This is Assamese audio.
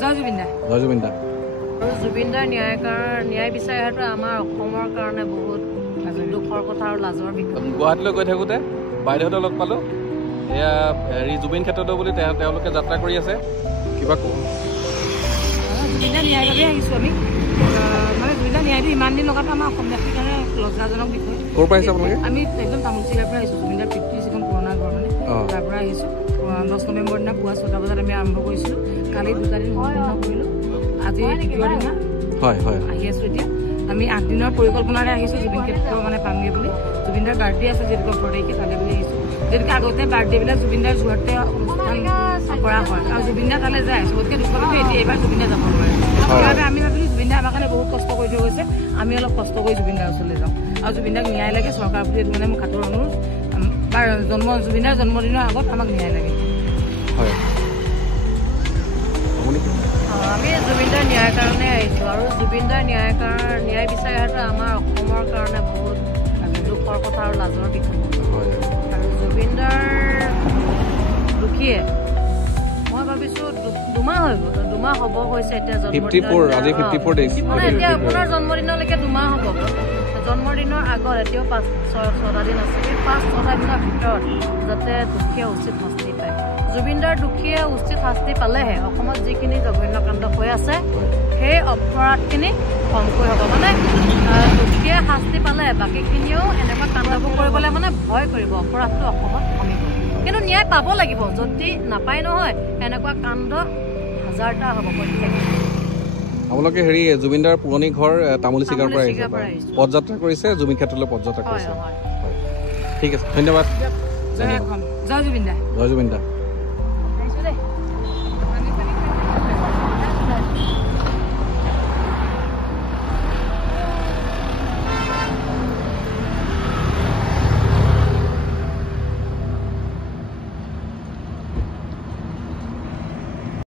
জয় জুবিন দা। জয় জুবিন দা। জুবিন দাৰ ন্যায় বিচাৰি অহাটো আমাৰ অসমৰ কাৰণে বহুত দুখৰ কথা আৰু লাজৰ বিষয়। গুৱাহাটীলৈ গৈ থাকোঁতে বাইদেউহঁতক লগ পালোঁ। এয়া হেৰি জুবিন ক্ষেত্ৰতো বুলি তেওঁলোকে যাত্ৰা কৰি আছে। কিবা জুবিন দাৰ ন্যায়ৰ বাবে আহিছোঁ আমি। মানে জুবিন দাৰ ন্যায়টো ইমান দিন লগাটো আমাৰ অসমবাসীৰ কাৰণে লজ্জাজনক বিষয়। ক'ৰ পৰা আহিছে আপোনালোকে? আমি একদম তামোলচিগাৰ পৰা আহিছোঁ। জুবিন দাৰ 50 পুৰণা ঘৰ মানে তাৰ পৰা আহিছোঁ। 10 নৱেম্বৰ দিনা পুৱা 6টা বজাত আমি আৰম্ভ কৰিছিলোঁ। কালি 2টা দিন সম্পূৰ্ণ কৰিলোঁ। আজি তৃতীয় দিনা আহি আছোঁ। এতিয়া আমি 8 দিনৰ পৰিকল্পনাৰে আহিছোঁ জুবিন ক্ষেত্ৰ মানে পামগৈ বুলি। জুবিন দাৰ বাৰ্থডে আছে যিহেতু 18 তাৰিখে তালৈ বুলি আহিছোঁ। যিহেতুকে আগতে বাৰ্থডেবিলাক জুবিন দাৰ যোৰহাটতে অনুষ্ঠান কৰা হয় আৰু জুবিন দা তালৈ যায়। চবতকৈ দুখৰ কথা এতিয়া এইবাৰ জুবিন দা যাব নোৱাৰে। সেইবাবে আমি ভাবিলোঁ জুবিন দা আমাৰ কাৰণে বহুত কষ্ট কৰি থৈ গৈছে, আমি অলপ কষ্ট কৰি জুবিন দাৰ ওচৰলৈ যাওঁ আৰু জুবিন দাক ন্যায় লাগে। চৰকাৰৰ প্ৰতি এইটো মানে মোৰ খাটৰ অনুৰোধ। বা জুবিন দাৰ জন্মদিনৰ আগত আমাক ন্যায় লাগে। আমি জুবিন দাৰ ন্যায়ৰ কাৰণে আহিছোঁ আৰু জুবিন দাৰ ন্যায় বিচাৰি অহাটো আমাৰ অসমৰ কাৰণে বহুত দুখৰ কথা আৰু লাজৰ বিষয়। আৰু জুবিন দাৰ দুখীয়ে মই ভাবিছোঁ 2 মাহ হৈ গ'ল, 2 মাহ হ'ব হৈছে এতিয়া মানে এতিয়া আপোনাৰ জন্মদিনলৈকে 2 মাহ হ'ব। জন্মদিনৰ আগত এতিয়াও 5-6টা দিন আছে। সেই 5-6টা দিনৰ ভিতৰত যাতে দুখীয়ে উচিত শাস্তি পায়। জুবিন দাৰ দুখীয়ে উচিত শাস্তি পালেহে অসমত যিখিনি জঘন্য কাণ্ড হৈ আছে সেই অপৰাধখিনি কমকৈ হ'ব। মানে দুখীয়ে শাস্তি পালে বাকীখিনিও এনেকুৱা কাণ্ডবোৰ কৰিবলৈ মানে ভয় কৰিব, অপৰাধটো অসমত কমিব। কিন্তু ন্যায় পাব লাগিব। যদি নাপায় নহয় এনেকুৱা কাণ্ড হাজাৰটা হ'ব প্ৰত্যেক। আপোনালোকে হেৰি জুবিন দাৰ পুৰণি ঘৰ তামোলচিগাৰ পৰা আহিছে, পদযাত্ৰা কৰিছে, জুবিন ক্ষেত্ৰলৈ পদযাত্ৰা কৰিছে। ঠিক আছে, ধন্যবাদ। জয় জুবিন দা। জয় জুবিন দা।